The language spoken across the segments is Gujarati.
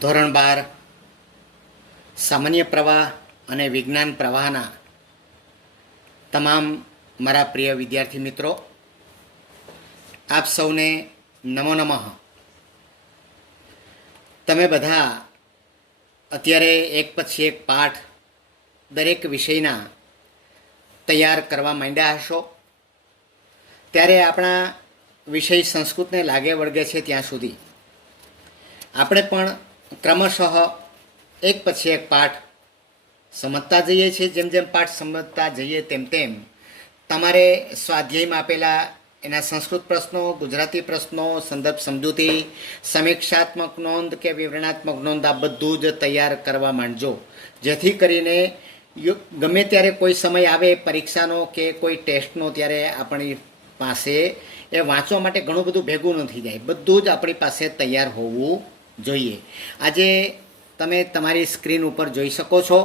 ધોરણ 12 સામાન્ય પ્રવાહ અને વિજ્ઞાન પ્રવાહના તમામ મારા પ્રિય વિદ્યાર્થી મિત્રો, આપ સૌને નમો નમઃ. તમે બધા અત્યારે એક પછી એક પાઠ દરેક વિષયના તૈયાર કરવા માંડ્યા હશો. ત્યારે આપણા વિષય સંસ્કૃતને લાગે વળગે છે ત્યાં સુધી આપણે પણ ક્રમશઃ એક પછી એક પાઠ સમજતા જઈએ છીએ. જેમ જેમ પાઠ સમજતા જઈએ તેમ તેમ તમારે સ્વાધ્યાયમાં આપેલા એના સંસ્કૃત પ્રશ્નો, ગુજરાતી પ્રશ્નો, સંદર્ભ સમજૂતી, સમીક્ષાત્મક નોંધ કે વિવરણાત્મક નોંધ આ બધું જ તૈયાર કરવા માંડજો, જેથી કરીને ગમે ત્યારે કોઈ સમય આવે પરીક્ષાનો કે કોઈ ટેસ્ટનો, ત્યારે આપણી પાસે એ વાંચવા માટે ઘણું બધું ભેગું નથી જાય. બધું જ આપણી પાસે તૈયાર હોવું જોઈએ. આજે તમે તમારી સ્ક્રીન ઉપર જોઈ શકો છો,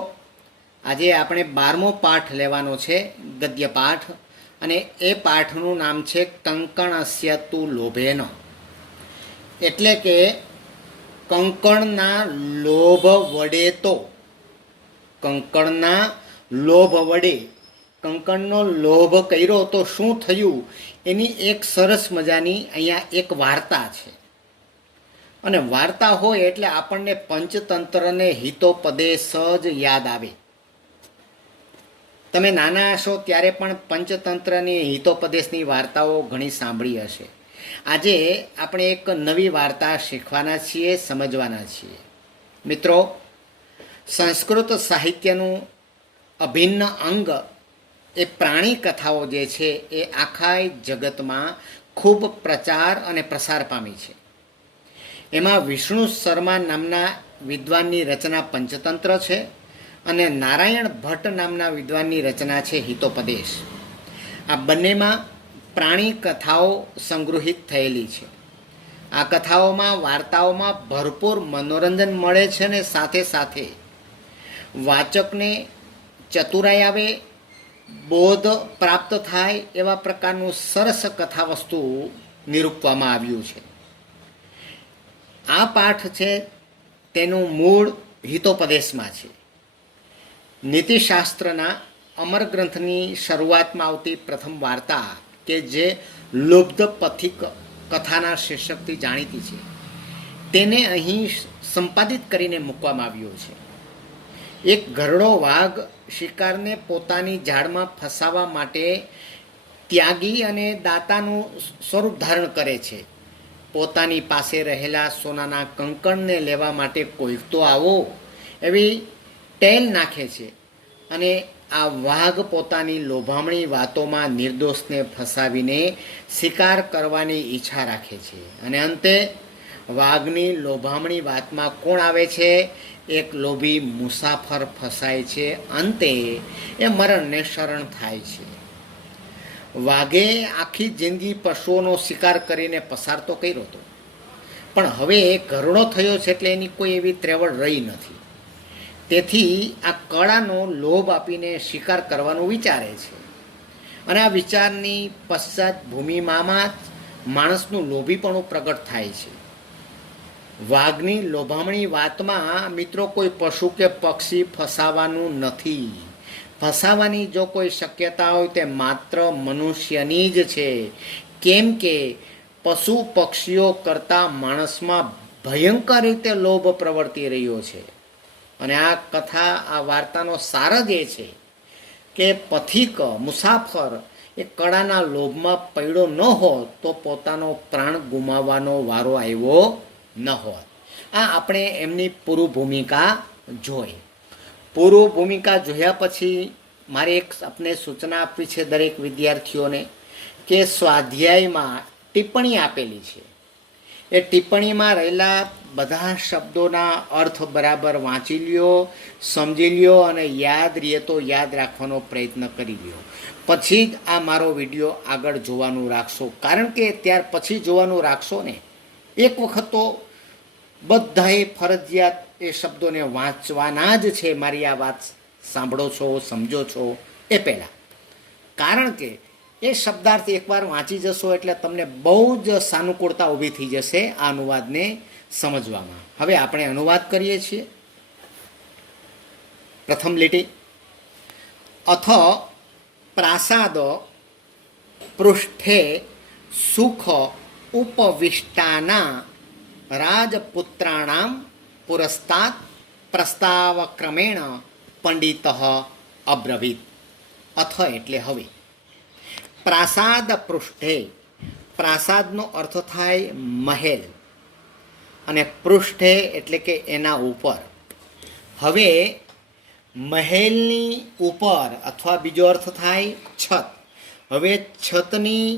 આજે આપણે 12મો પાઠ લેવાનો છે, ગદ્ય પાઠ, અને એ પાઠનું નામ છે કંકણસ્ય તુ લોભેન. એટલે કે કંકણના લોભ વડે, તો કંકણના લોભ વડે, કંકણનો લોભ કર્યો તો શું થયું, એની એક સરસ મજાની અહીંયા એક વાર્તા છે. અને વાર્તા હોય એટલે આપણને પંચતંત્રને હિતોપદેશ જ યાદ આવે. તમે નાના હશો ત્યારે પણ પંચતંત્રની હિતોપદેશની વાર્તાઓ ઘણી સાંભળી હશે. આજે આપણે એક નવી વાર્તા શીખવાના છીએ, સમજવાના છીએ. મિત્રો, સંસ્કૃત સાહિત્યનું અભિન્ન અંગ એ પ્રાણી કથાઓ જે છે એ આખા જગતમાં ખૂબ પ્રચાર અને પ્રસાર પામી છે. એમાં વિષ્ણુ શર્મા નામના વિદ્વાનની રચના પંચતંત્ર છે અને નારાયણ ભટ્ટ નામના વિદ્વાનની રચના છે હિતોપદેશ. આ બંનેમાં પ્રાણી કથાઓ સંગૃહિત થયેલી છે. આ કથાઓમાં, વાર્તાઓમાં ભરપૂર મનોરંજન મળે છે અને સાથે સાથે વાચકને ચતુરાઈ આવે, બોધ પ્રાપ્ત થાય એવા પ્રકારનું સરસ કથા વસ્તુ નિરૂપવામાં આવ્યું છે. આ પાઠ છે તેનું મૂળ હિતોપદેશમાં છે. નીતિશાસ્ત્રના અમર ગ્રંથની શરૂઆતમાં આવતી પ્રથમ વાર્તા કે જે લુબ્ધ પથિક કથાના શીર્ષકથી જાણીતી છે, તેને અહીં સંપાદિત કરીને મૂકવામાં આવ્યો છે. એક ઘરડો વાઘ શિકારને પોતાની જાળમાં ફસાવવા માટે ત્યાગી અને દાતાનું સ્વરૂપ ધારણ કરે છે. પોતાની પાસે રહેલા સોનાના કંકણને લેવા માટે કોઈક તો આવો એવી ટેલ નાખે છે અને આ વાઘ પોતાની લોભામણી વાતોમાં નિર્દોષને ફસાવીને શિકાર કરવાની ઈચ્છા રાખે છે. અને અંતે વાઘની લોભામણી વાતમાં કોણ આવે છે? એક લોભી મુસાફર ફસાય છે. અંતે એ મરણને શરણ થાય છે. વાઘે આખી જિંદગી પશુઓનો શિકાર કરીને પસાર તો કર્યો હતો, પણ હવે એ ઘરડો થયો છે એટલે એની કોઈ એવી ત્રેવડ રહી નથી. તેથી આ કળાનો લોભ આપીને શિકાર કરવાનું વિચારે છે. અને આ વિચારની પશ્ચાત ભૂમિમાં જ માણસનું લોભીપણું પ્રગટ થાય છે. વાઘની લોભામણી વાતમાં મિત્રો કોઈ પશુ કે પક્ષી ફસાવાનું નથી. ફસાવાની જો કોઈ શક્યતા હોય તે માત્ર મનુષ્યની જ છે. કેમ કે પશુ પક્ષીઓ કરતાં માણસમાં ભયંકર રીતે લોભ પ્રવર્તી રહ્યો છે. અને આ કથા, આ વાર્તાનો સાર જ એ છે કે પથિક, મુસાફર એ કળાના લોભમાં પડ્યો ન હોત તો પોતાનો પ્રાણ ગુમાવવાનો વારો આવ્યો ન હોત. આ આપણે એમની પૂર્વ ભૂમિકા જોઈ. પૂર્વ ભૂમિકા જોયા પછી મારે એક આપને સૂચના આપવી છે દરેક વિદ્યાર્થીઓને, કે સ્વાધ્યાયમાં ટિપ્પણી આપેલી છે. એ ટિપ્પણીમાં રહેલા બધા શબ્દોના અર્થ બરાબર વાંચી લ્યો, સમજી લ્યો અને યાદ રહે તો યાદ રાખવાનો પ્રયત્ન કરી લ્યો. પછી જ આ મારો વિડીયો આગળ જોવાનું રાખશો. કારણ કે ત્યાર પછી જોવાનું રાખશો ને, એક વખત તો બધાએ ફરજિયાત એ શબ્દોને વાંચવાના જ છે. મારી આ વાત સાંભળો છો, સમજો છો એ પહેલાં. કારણ કે એ શબ્દાર્થ એકવાર વાંચી જશો એટલે તમને બહુ જ સાનુકૂળતા ઊભી થઈ જશે આ અનુવાદને સમજવામાં. હવે આપણે અનુવાદ કરીએ છીએ. પ્રથમ લીટી, અથ પ્રાસાદ પૃષ્ઠે સુખ ઉપવિષ્ટાના રાજપુત્રાણામ પુરસ્તાત પ્રસ્તાવક્રમેણ પંડિત અબ્રવીત. અથ એટલે હવે. પ્રાસાદ પૃષ્ઠે, પ્રાસાદનો અર્થ થાય મહેલ, અને પૃષ્ઠે એટલે કે એના ઉપર. હવે મહેલની ઉપર અથવા બીજો અર્થ થાય છત. હવે છતની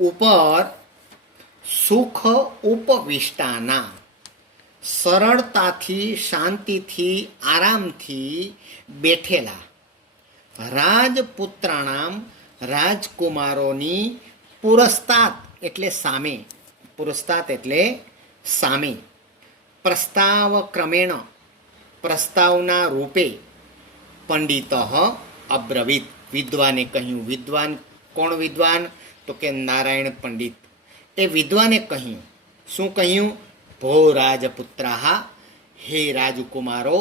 ઉપર સુખ ઉપવિષ્ટાના, સરળતાથી શાંતિથી આરામથી બેઠેલા, રાજપુત્રાણામ રાજકુમારોની પુરસ્તાત એટલે સામે, પુરસ્તાત એટલે સામે, પ્રસ્તાવ ક્રમેણ પ્રસ્તાવના રૂપે, પંડિત અબ્રવીત વિદ્વાને કહ્યું. વિદ્વાન કોણ વિદ્વાન? તો કે નારાયણ પંડિત. એ વિદ્વાને કહ્યું. શું કહ્યું? ભો રાજપુત્રાહ, હે રાજકુમારો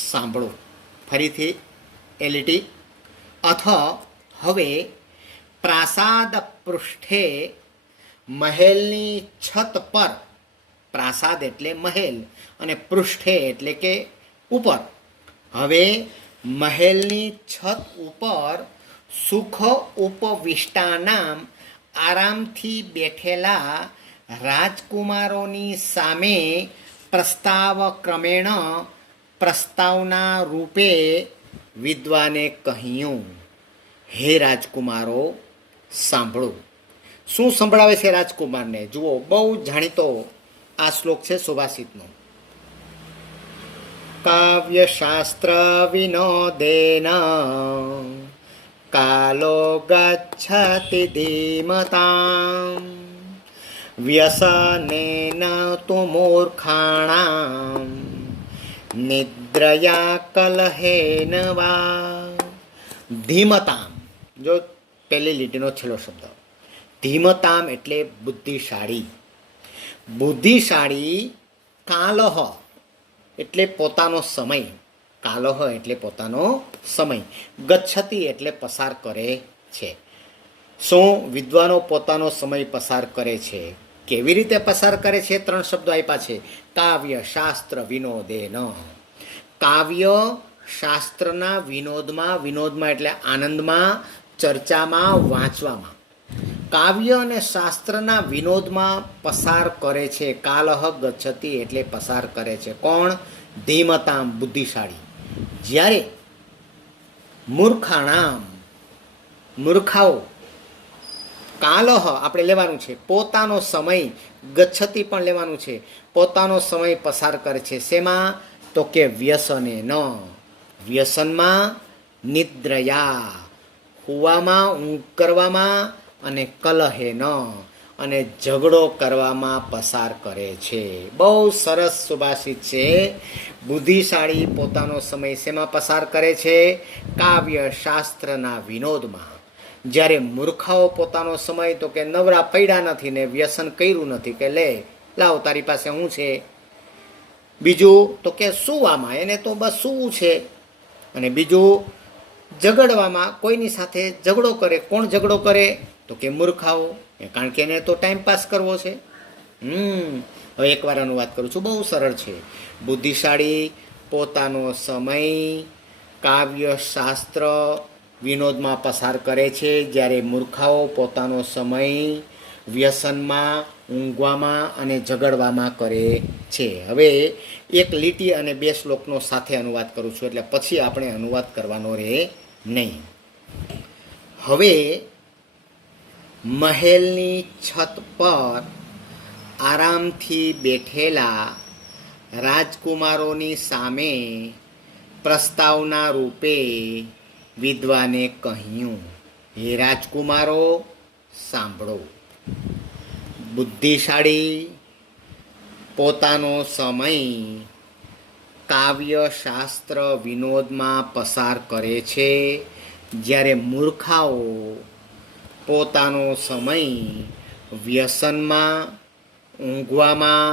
સાંભળો. ફરીથી એ લીટી, અથ હવે પ્રાસાદ પૃષ્ઠે મહેલની છત પર, પ્રાસાદ એટલે મહેલ અને પૃષ્ઠે એટલે કે ઉપર. હવે મહેલની છત ઉપર સુખ ઉપવિષ્ટાનામ આરામથી બેઠેલા રાજકુમારોની સામે પ્રસ્તાવ ક્રમેણ પ્રસ્તાવના રૂપે વિદ્વાને કહ્યું, હે રાજકુમારો સાંભળો. શું સંભળાવે છે રાજકુમારને? જુઓ, બહુ જાણીતો આ શ્લોક છે સુભાષિતનો. કાવ્યશાસ્ત્ર વિનોદેન કાલો ગચ્છતિ ધીમતાં વ્યસનેન તુ મૂર્ખાણાં નિદ્રયા કલહેન વા. ધીમતામ, જો પહેલી લીટીનો છેલ્લો શબ્દ. ધીમતામ એટલે બુદ્ધિશાળી. બુદ્ધિશાળી. કાલહ એટલે પોતાનો સમય. કાલહ એટલે પોતાનો સમય. ગચ્છતિ એટલે પસાર કરે છે. શું વિદ્વાનો પોતાનો સમય પસાર કરે છે? કેવી રીતે પસાર કરે છે? ત્રણ શબ્દો આપ્યા છે. કાવ્ય શાસ્ત્ર વિનોદેન. કાવ્ય શાસ્ત્રના વિનોદમાં, વિનોદમાં એટલે આનંદમાં, ચર્ચામાં, વાંચવામાં. કાવ્ય અને શાસ્ત્રના વિનોદમાં પસાર કરે છે. કાલહ ગચ્છતિ એટલે પસાર કરે છે. કોણ? ધીમતામ બુદ્ધિશાળી. જ્યારે મૂર્ખાણામ, મૂર્ખાઓ, કાલહ આપણે લેવાનું છે, પોતાનો સમય, ગચ્છતિ પણ લેવાનું છે, પોતાનો સમય પસાર કરે છે. શેમાં? તો કે વ્યસને ન, વ્યસનમાં, નિદ્રયા હુવામાં, ઊંઘ કરવામાં, અને કલહે ન અને ઝઘડો કરવામાં પસાર કરે છે. બહુ સરસ સુભાષિત છે. બુદ્ધિશાળી પોતાનો સમય શેમાં પસાર કરે છે? કાવ્ય શાસ્ત્રના વિનોદમાં. જ્યારે મૂર્ખાઓ પોતાનો સમય તો કે નવરા પડ્યા નથી ને વ્યસન કર્યું નથી કે લે લાવ તારી પાસે શું છે. બીજું તો કે સૂવામાં, એને તો બસ સૂવું છે. અને બીજું ઝઘડવામાં, કોઈની સાથે ઝઘડો કરે. કોણ ઝઘડો કરે? તો કે મૂર્ખાઓ, કારણ કે એને તો ટાઈમ પાસ કરવો છે. હવે એકવાર અનુવાદ કરું છું, બહુ સરળ છે. બુદ્ધિશાળી પોતાનો સમય કાવ્ય શાસ્ત્ર વિનોદમાં પસાર કરે છે, જ્યારે મૂર્ખાઓ પોતાનો સમય વ્યસનમાં, ઊંઘવામાં અને ઝઘડવામાં કરે છે. હવે એક લીટી અને બે શ્લોકનો સાથે અનુવાદ કરું છું, એટલે પછી આપણે અનુવાદ કરવાનો રહે નહીં. હવે મહેલની છત પર આરામથી બેઠેલા રાજકુમારોની સામે પ્રસ્તાવના રૂપે વિદ્વાને કહ્યું, હે રાજકુમારો સાંભળો. બુદ્ધિશાળી પોતાનો સમય કાવ્ય શાસ્ત્ર વિનોદમાં પસાર કરે છે, જ્યારે મૂર્ખાઓ પોતાનો સમય વ્યસનમાં, ઊંઘવામાં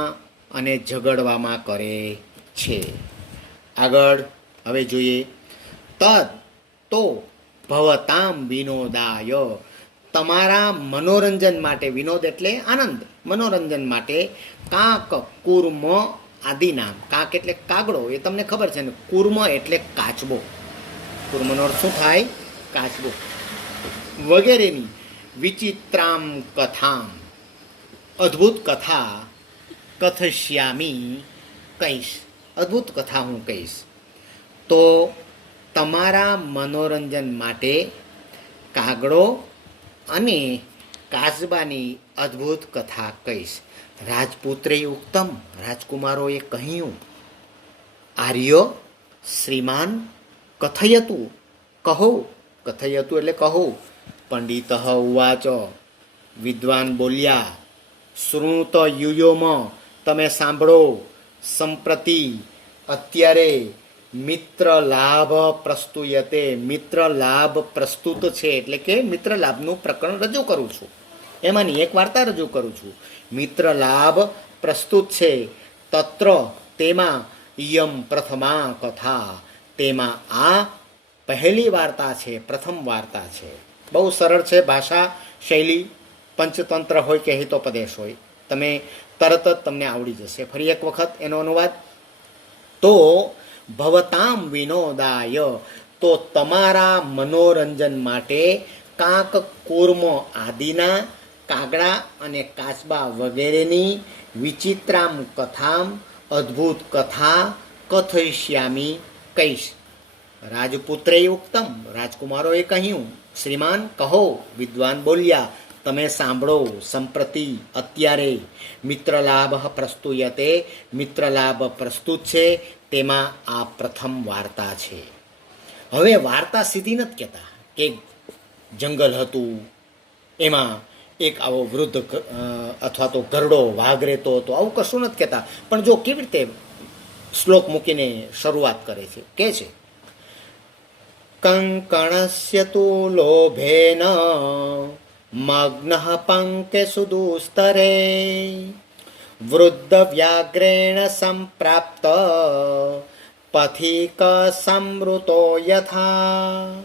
અને ઝઘડવામાં કરે છે. આગળ હવે જોઈએ. તદ તો ભવતામ વિનોદાય, તમારા મનોરંજન માટે, વિનોદ એટલે આનંદ, મનોરંજન માટે કાક કુર્મ આદિનામ, કાક એટલે કાગડો, એ તમને ખબર છે ને, કુર્મ એટલે કાચબો, કુર્મનો અર્થ શું થાય? કાચબો વગેરેની વિચિત્રામ કથામ, અદ્ભુત કથા કથયિષ્યામિ, કહીશ, અદ્ભુત કથા હું કહીશ. તો તમારા મનોરંજન માટે કાગડો અને કાચબાની અદ્ભુત કથા કહીશ. રાજપુત્રે ઉક્તમ, રાજકુમારોએ કહ્યું. આર્ય શ્રીમાન કથયતુ, કહો, કથયતુ એટલે કહો. પંડિત ઉવાચ, વિદ્વાન બોલ્યા. શૃણુત યુયોમ, તમે સાંભળો. સંપ્રતિ, અત્યારે. મિત્ર લાભ પ્રસ્તુયતે, મિત્ર લાભ પ્રસ્તુત છે એટલે કે મિત્ર લાભનું પ્રકરણ રજૂ કરું છું, એમાંની એક વાર્તા રજૂ કરું છું. મિત્ર લાભ પ્રસ્તુત છે. તત્ર, તેમાં. યમ પ્રથમા કથા, તેમાં આ પહેલી વાર્તા છે, પ્રથમ વાર્તા છે. બહુ સરળ છે ભાષા શૈલી, પંચતંત્ર હોય કે હિતોપદેશ હોય, તમે તરત જ તમને આવડી જશે. ફરી એક વખત એનો અનુવાદ. તો ભવતામ વિનોદાય, તો તમારા મનોરંજન માટે કાક કુર્મ આદિના, કાગડા અને કાચબા વગેરેની વિચિત્રામ કથામ, અદ્ભુત કથા કથયિષ્યામિ, કહીશ. રાજપુત્રે ઉક્તમ, રાજકુમારોએ કહ્યું. શ્રીમાન કહો. વિદ્વાન બોલ્યા. તમે સાંભળો. સંપ્રતિ, અત્યારે. મિત્રલાભ પ્રસ્તુયતે, મિત્રલાભ પ્રસ્તુત છે, તેમાં આ પ્રથમ વાર્તા છે. હવે વાર્તા સીધી નથી કહેતા કે જંગલ હતું, એમાં એક આવો વૃદ્ધ અથવા તો ગરડો વાઘ રહેતો હતો, આવું કશું નથી કહેતા. પણ જો કેવી રીતે શ્લોક મૂકીને શરૂઆત કરે છે, કે છે. કંકણસ્ય તુ લોભેન મગ્નઃ પંકે સુદુસ્તરે, વૃદ્ધ વ્યાઘ્રેણ સંપ્રાપ્ત પથિક સંવૃતો યથા.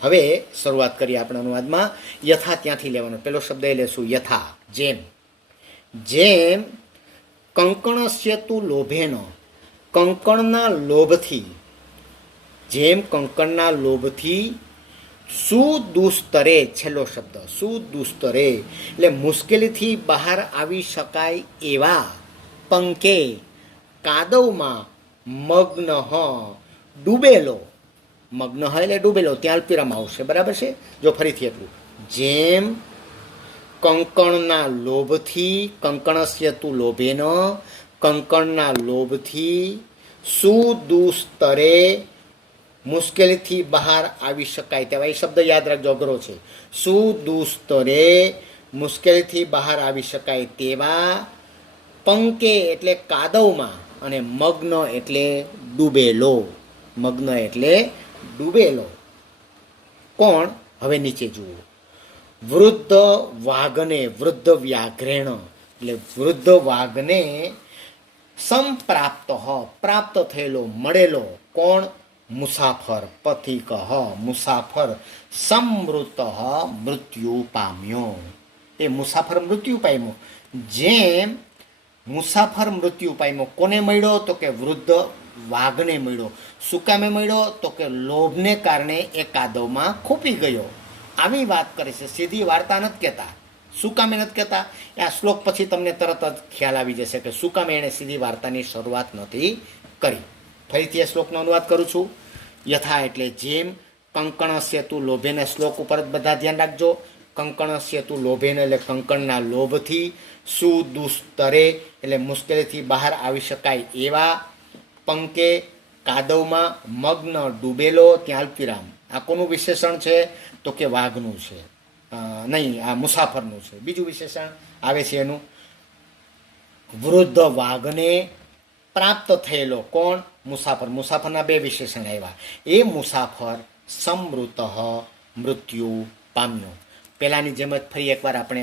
હવે શરૂઆત કરીએ આપણા અનુવાદમાં. યથા ત્યાંથી લેવાનો, પેલો શબ્દ એ લેશું યથા, જેમ. જેમ કંકણસ્ય તુ લોભેન, કંકણના લોભથી, જેમ કંકણના લોભથી, સુદુસ્તરે, છેલ્લો શબ્દ સુદુસ્તરે એટલે મુશ્કેલીથી બહાર આવી શકાય એવા, પંકે કાદવમાં, મગ્ન ડૂબેલો, મગ્ન એટલે ડૂબેલો, ત્યાં અલ્પિરામ આવશે, બરાબર છે. જો ફરીથી એટલું. જેમ કંકણના લોભથી, કંકણસ્ય તુ લોભેન, કંકણના લોભથી, સુદુસ્તરે મુશ્કેલીથી બહાર આવી શકાય તેવા, એ શબ્દ યાદ રાખજો, અઘરો છે. સુદુસ્તરે મુશ્કેલીથી બહાર આવી શકાય તેવા, પંકે એટલે કાદવમાં, અને મગ્ન એટલે ડૂબેલો, મગ્ન એટલે ડૂબેલો. કોણ? હવે નીચે જુઓ. વૃદ્ધ વાઘને, વૃદ્ધ વ્યાઘ્રેણ એટલે વૃદ્ધ વાઘને, સંપ્રાપ્ત, પ્રાપ્ત થયેલો, મળેલો. કોણ? મુસાફર, પથિક મુસાફર, સંમૃત મૃત્યુ પામ્યો, એ મુસાફર મૃત્યુ પામ્યો. જેમ મુસાફર મૃત્યુ પામ્યો. કોને મળ્યો? તો કે વૃદ્ધ વાઘને મળ્યો. શું કામે મળ્યો? તો કે લોભને કારણે એ કાદવમાં ખૂપી ગયો. આવી વાત કરે છે, સીધી વાર્તા નથી કહેતા. શું કામે નથી કહેતા? આ શ્લોક પછી તમને તરત જ ખ્યાલ આવી જશે કે શું કામે એણે સીધી વાર્તાની શરૂઆત નથી કરી. ફરીથી એ શ્લોકનો અનુવાદ કરું છું. યથા એટલે જેમ, કંકણસ્ય તુ લોભેને, શ્લોક ઉપર જ બધા ધ્યાન રાખજો. કંકણસ્ય તુ લોભેને એટલે કંકણના લોભથી, સુદુસ્તરે એટલે મુશ્કેલીથી બહાર આવી શકાય એવા, પંકે કાદવમાં, મગ્ન ડૂબેલો, ત્યાં અલ્પિરામ. આ કોનું વિશેષણ છે? તો કે વાઘનું છે, નહીં, આ મુસાફરનું છે. બીજું વિશેષણ આવે છે એનું, વૃદ્ધ વાઘને પ્રાપ્ત થયેલો. કોણ? મુસાફર. મુસાફરના બે વિશેષણ આવ્યા. એ મુસાફર સમૃત મૃત્યુ પામ્યો, પહેલાંની જેમ જ ફરી એકવાર આપણે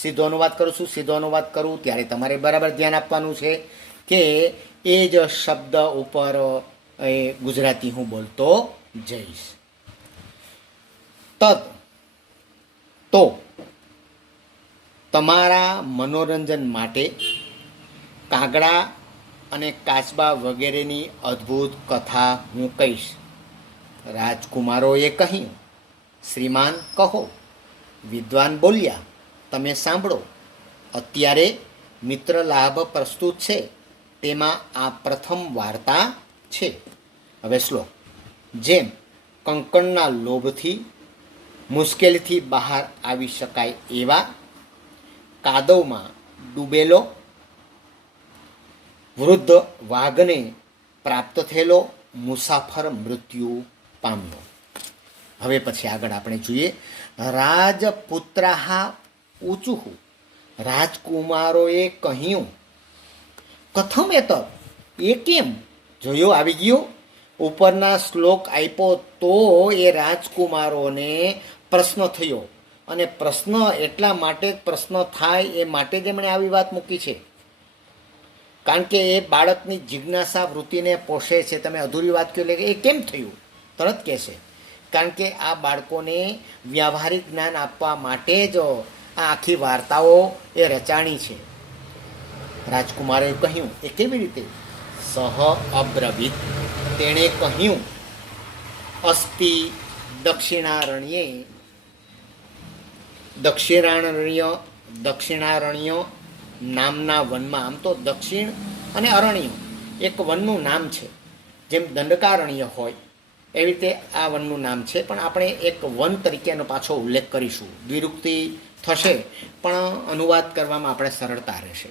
સીધો અનુવાદ કરું છું. સીધો અનુવાદ કરું ત્યારે તમારે બરાબર ધ્યાન આપવાનું છે કે એ જ શબ્દ ઉપર એ ગુજરાતી હું બોલતો જઈશ. તદ તો તમારા મનોરંજન માટે કાગડા અને કાચબા વગેરેની અદ્ભુત કથા હું કહીશ. રાજકુમારોએ કહ્યું, શ્રીમાન કહો. વિદ્વાન બોલ્યા, તમે સાંભળો. અત્યારે મિત્ર લાભ પ્રસ્તુત છે, તેમાં આ પ્રથમ વાર્તા છે. હવે શ્લોક. જેમ કંકણના લોભથી મુશ્કેલીથી બહાર આવી શકાય એવા કાદવમાં ડૂબેલો વૃદ્ધ વાઘને પ્રાપ્ત થયેલો મુસાફર મૃત્યુ પામ્યો. હવે પછી આગળ આપણે જોઈએ. રાજપુત્રાહા ઊંચું. રાજકુમારોએ કહ્યું, કથમ એત, એ કેમ? જોયું, આવી ગયું. ઉપરના શ્લોક આપ્યો તો એ રાજકુમારોને પ્રશ્ન થયો, અને પ્રશ્ન એટલા માટે પ્રશ્ન થાય એ માટે જ એમણે આવી વાત મૂકી છે, કારણ કે એ બાળકની જિજ્ઞાસા વૃત્તિને પોષે છે. તમે અધૂરી વાત કહો એટલે એ કેમ થયું તરત કહેશે, કારણ કે આ બાળકોને વ્યવહારિક જ્ઞાન આપવા માટે જ આ આખી વાર્તાઓ એ રચાણી છે. રાજકુમારે કહ્યું, એ કેવી રીતે? સહ અબ્રવીત, તેણે કહ્યું, અસ્તિ દક્ષિણારણ્ય નામના વનમાં. આમ તો દક્ષિણ અને અરણ્ય એક વનનું નામ છે, જેમ દંડકારણ્ય હોય એવી રીતે આ વનનું નામ છે, પણ આપણે એક વન તરીકે એનો પાછો ઉલ્લેખ કરીશું. દ્વિરુક્તિ થશે પણ અનુવાદ કરવામાં આપણે સરળતા રહેશે.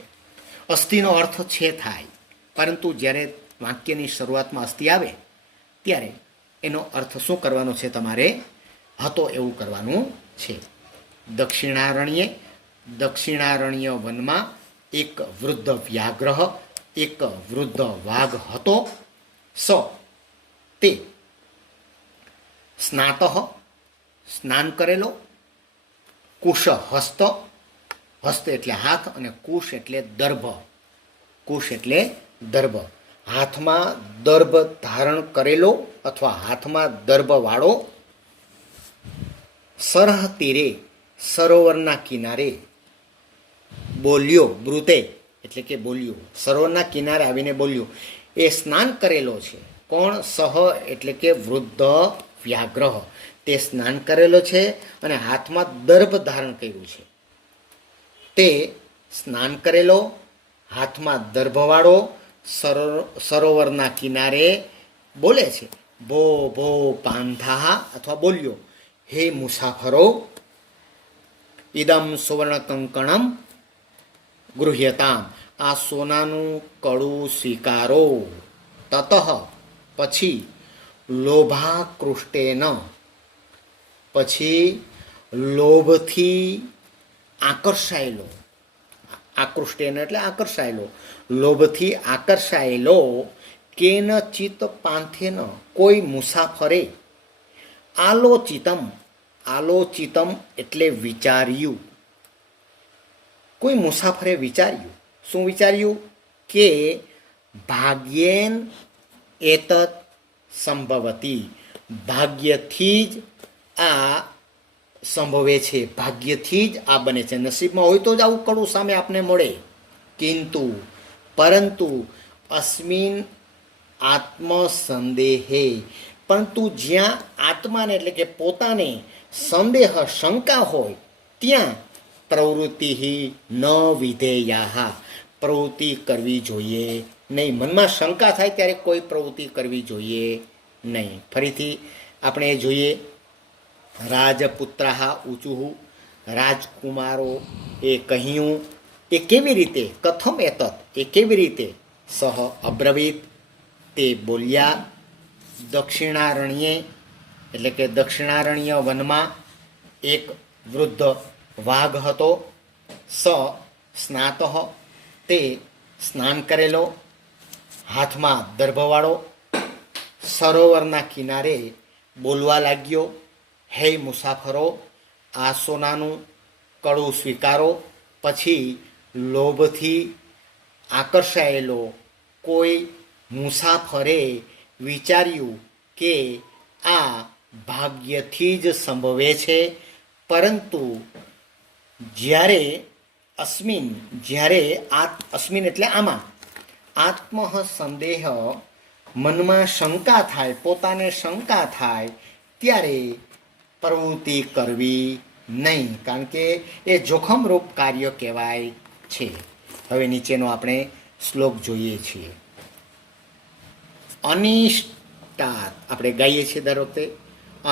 અસ્થિનો અર્થ છે થાય, પરંતુ જ્યારે વાક્યની શરૂઆતમાં અસ્થિ આવે ત્યારે એનો અર્થ શું કરવાનો છે? તમારે હતો એવું કરવાનું છે. દક્ષિણારણ્ય વનમાં એક વૃદ્ધ વ્યાઘ્ર, એક વૃદ્ધ વાઘ હતો. તે સ્નાતઃ, સ્નાન કરેલો. કુશ હસ્ત, હસ્ત એટલે હાથ, અને કુશ એટલે દર્ભ. હાથમાં દર્ભ ધારણ કરેલો અથવા હાથમાં દર્ભવાળો. સરહ તીરે, સરોવરના કિનારે. બોલ્યો, બ્રુતે એટલે કે બોલ્યો, સરોવરના કિનારે આવીને બોલ્યો. એ સ્નાન કરેલો છે. કોણ? સહ એટલે કે વૃદ્ધ વ્યાઘ્ર. તે સ્નાન કરેલો છે અને હાથમાં દર્ભ ધારણ કર્યું છે. તે સ્નાન કરેલો, હાથમાં દર્ભવાળો, સરોવરના કિનારે બોલે છે. ભો ભો પાંથા અથવા બોલ્યો, હે મુસાફરો, ઇદમ સુવર્ણ કંકણમ ગૃહ્યતામ, આ સોનાનું કડું સ્વીકારો. તતઃ, પછી લોભાકૃષ્ટેન, પછી લોભથી આકર્ષાયેલો. આકૃષ્ટેન એટલે આકર્ષાયેલો. લોભથી આકર્ષાયેલો. કેનચિત પાંથેન, કોઈ મુસાફરે. આલોચિતમ એટલે વિચાર્યું. કોઈ મુસાફરે વિચાર્યું. શું વિચાર્યું? કે ભાગ્યેન એતત સંભવતી, ભાગ્યથી જ આ સંભવે છે, ભાગ્યથી જ આ બને છે. નસીબમાં હોય તો જ આવું કડું સામે આપને મળે. પરંતુ અસ્મિન આત્મસંદેહે, પરંતુ જ્યાં આત્માને એટલે કે પોતાને સંદેહ શંકા હોય ત્યાં પ્રવૃત્તિ ન વિધેયા, પ્રવૃત્તિ કરવી જોઈએ નહીં. મનમાં શંકા થાય ત્યારે કોઈ પ્રવૃત્તિ કરવી જોઈએ નહીં. ફરીથી આપણે જોઈએ. રાજપુત્રાહ ઊંચું, રાજકુમારો એ કહ્યું. એ કેવી રીતે? કથમ એતત, એ કેવી રીતે? સહ અબ્રવીત, તે બોલ્યા. દક્ષિણારણ્યે એટલે કે દક્ષિણારણ્ય વનમાં એક વૃદ્ધ વાઘ હતો. સ્નાતઃ, તે સ્નાન કરેલો, હાથમાં દર્ભવાળો. સરોવરના કિનારે બોલવા લાગ્યો, હે મુસાફરો, આ સોનાનું કડું સ્વીકારો. પછી લોભથી આકર્ષાયેલો કોઈ મુસાફરે વિચાર્યું કે આ ભાગ્યથી જ સંભવે છે, પરંતુ જ્યારે અસ્મિન એટલે આમાં આત્મઃ સંદેહ, મનમાં શંકા થાય, પોતાને શંકા થાય, ત્યારે પ્રવૃત્તિ કરવી નહીં, કારણ કે એ જોખમરૂપ કાર્ય કહેવાય છે. હવે નીચેનો આપણે શ્લોક જોઈએ છીએ. અનિષ્ટાત, આપણે ગાઈએ છીએ દર વખતે,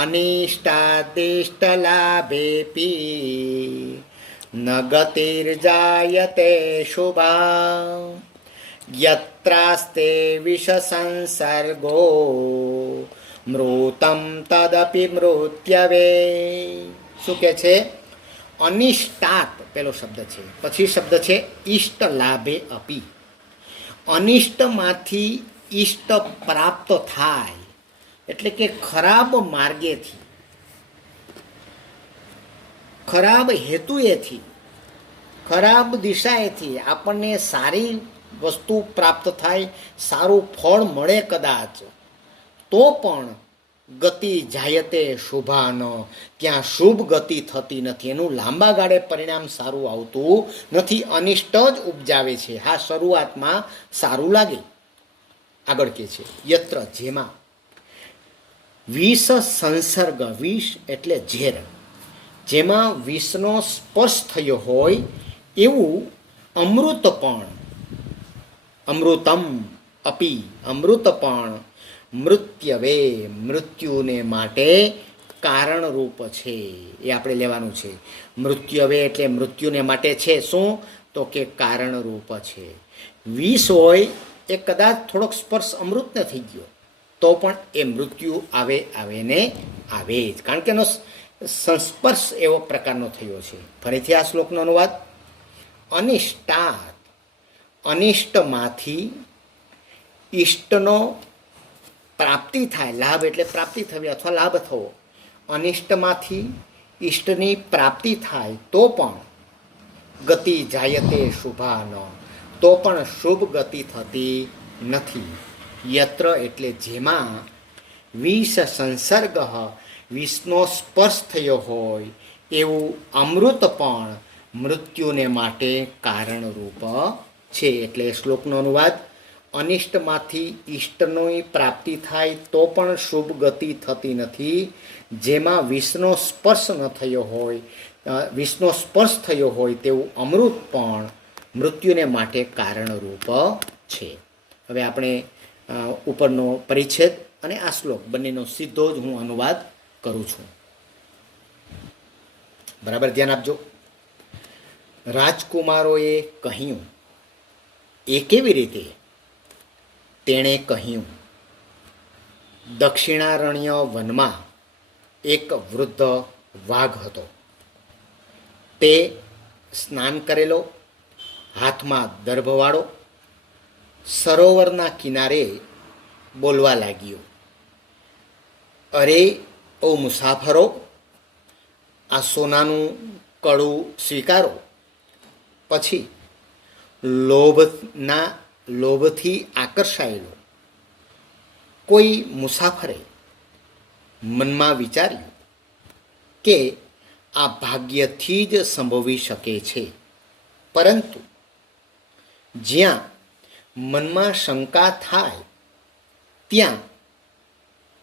અનિષ્ટાદિષ્ટલાભેપી ન ગતિર્જાયતે શુભા યત્રાસ્તે વિષ સંસર્ગો મૃતમ તદપિ મૃત્યવે. શું કે છે? અનિષ્ટાત પેલો શબ્દ છે, પછી શબ્દ છે ઈષ્ટ લાભે અપી. અનિષ્ટમાંથી ઈષ્ટ પ્રાપ્ત થાય એટલે કે ખરાબ માર્ગેથી, ખરાબ હેતુએથી, ખરાબ દિશાએથી આપણને સારી વસ્તુ પ્રાપ્ત થાય, સારું ફળ મળે કદાચ, તો પણ ગતિ જાયતે શુભાન, ત્યાં શુભ ગતિ થતી નથી, એનું લાંબા ગાળે પરિણામ સારું આવતું નથી, અનિષ્ટ જ ઉપજાવે છે. હા, શરૂઆતમાં સારું લાગે. આગળ કે છે યત્ર, જેમાં વિષ સંસર્ગ, વિષ એટલે ઝેર, જેમાં વિષનો સ્પર્શ થયો હોય એવું અમૃત પણ, અમૃતમ અપી, અમૃત પણ મૃત્યવે, મૃત્યુને માટે કારણરૂપ છે. એ આપણે લેવાનું છે. મૃત્યવે એટલે મૃત્યુને માટે છે. શું? તો કે કારણરૂપ છે. વિષ હોય એ કદાચ થોડોક સ્પર્શ અમૃતને થઈ ગયો તો પણ એ મૃત્યુ આવે ને આવે જ, કારણ કે એનો સંસ્પર્શ એવો પ્રકારનો થયો છે. ફરીથી આ શ્લોકનો અનુવાદ. અનિષ્ટાત, અનિષ્ટમાંથી ઈષ્ટનો પ્રાપ્તિ થાય, લાભ એટલે પ્રાપ્તિ થવી અથવા લાભ થવો. અનિષ્ટમાંથી ઈષ્ટની પ્રાપ્તિ થાય તો પણ ગતિ જાયતે શુભાન, તો પણ શુભ ગતિ થતી નથી. યત્ર એટલે જેમાં વિષ સંસર્ગ, વિષનો સ્પર્શ થયો હોય એવું અમૃત પણ મૃત્યુને માટે કારણરૂપ છે. એટલે શ્લોકનો અનુવાદ. અનિષ્ટમાંથી ઈષ્ટની પ્રાપ્તિ થાય તો પણ શુભ ગતિ થતી નથી, જેમાં વિષનો સ્પર્શ ન થયો હોય, વિષનો સ્પર્શ થયો હોય તેવું અમૃત પણ મૃત્યુને માટે કારણરૂપ છે. હવે આપણે ઉપરનો પરિચ્છેદ અને આ શ્લોક બંનેનો સીધો જ હું અનુવાદ કરું છું. બરાબર ધ્યાન આપજો. રાજકુમારોએ કહ્યું, એ કેવી રીતે? તેણે કહ્યું, દક્ષિણારણ્ય વનમાં એક વૃદ્ધ વાઘ હતો. તે સ્નાન કરેલો, હાથમાં દર્ભવાળો, સરોવરના કિનારે બોલવા લાગ્યો, અરે ઓ મુસાફરો, આ સોનાનું કડું સ્વીકારો. પછી લોભથી આકર્ષાયેલો કોઈ મુસાફરે મનમાં વિચાર્યું કે આ ભાગ્યથી જ સંભવી શકે છે, પરંતુ જ્યાં મનમાં શંકા થાય ત્યાં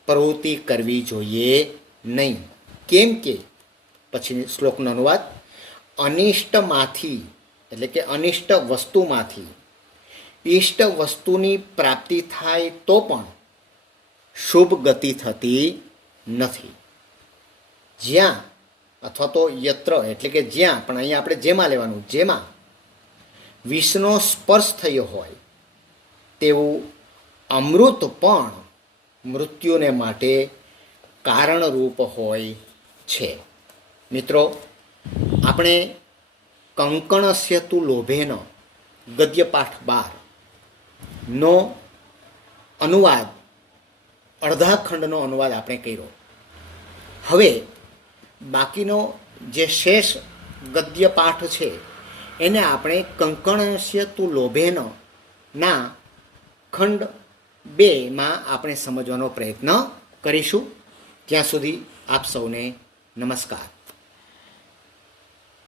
પ્રવૃત્તિ કરવી જોઈએ નહીં. કેમ કે પછી શ્લોકનો અનુવાદ. અનિષ્ટમાંથી એટલે કે અનિષ્ટ વસ્તુમાંથી ઈષ્ટ વસ્તુની પ્રાપ્તિ થાય તો પણ શુભ ગતિ થતી નથી. જ્યાં અથવા તો યત્ર એટલે કે જ્યાં, પણ અહીંયા આપણે જેમાં લેવાનું, જેમાં વિષનો સ્પર્શ થયો હોય તેવું અમૃત પણ મૃત્યુને માટે કારણરૂપ હોય છે. મિત્રો, આપણે કંકણસ્ય તુ લોભેન ગદ્યપાઠ 12નો અનુવાદ, અડધા ખંડનો અનુવાદ આપણે કર્યો. હવે બાકીનો જે શેષ ગદ્ય પાઠ છે એને આપણે કંકણસ્ય તુ લોભેન ના ખંડ 2માં આપણે સમજવાનો પ્રયત્ન કરીશું. ત્યાં સુધી આપ સૌને નમસ્કાર.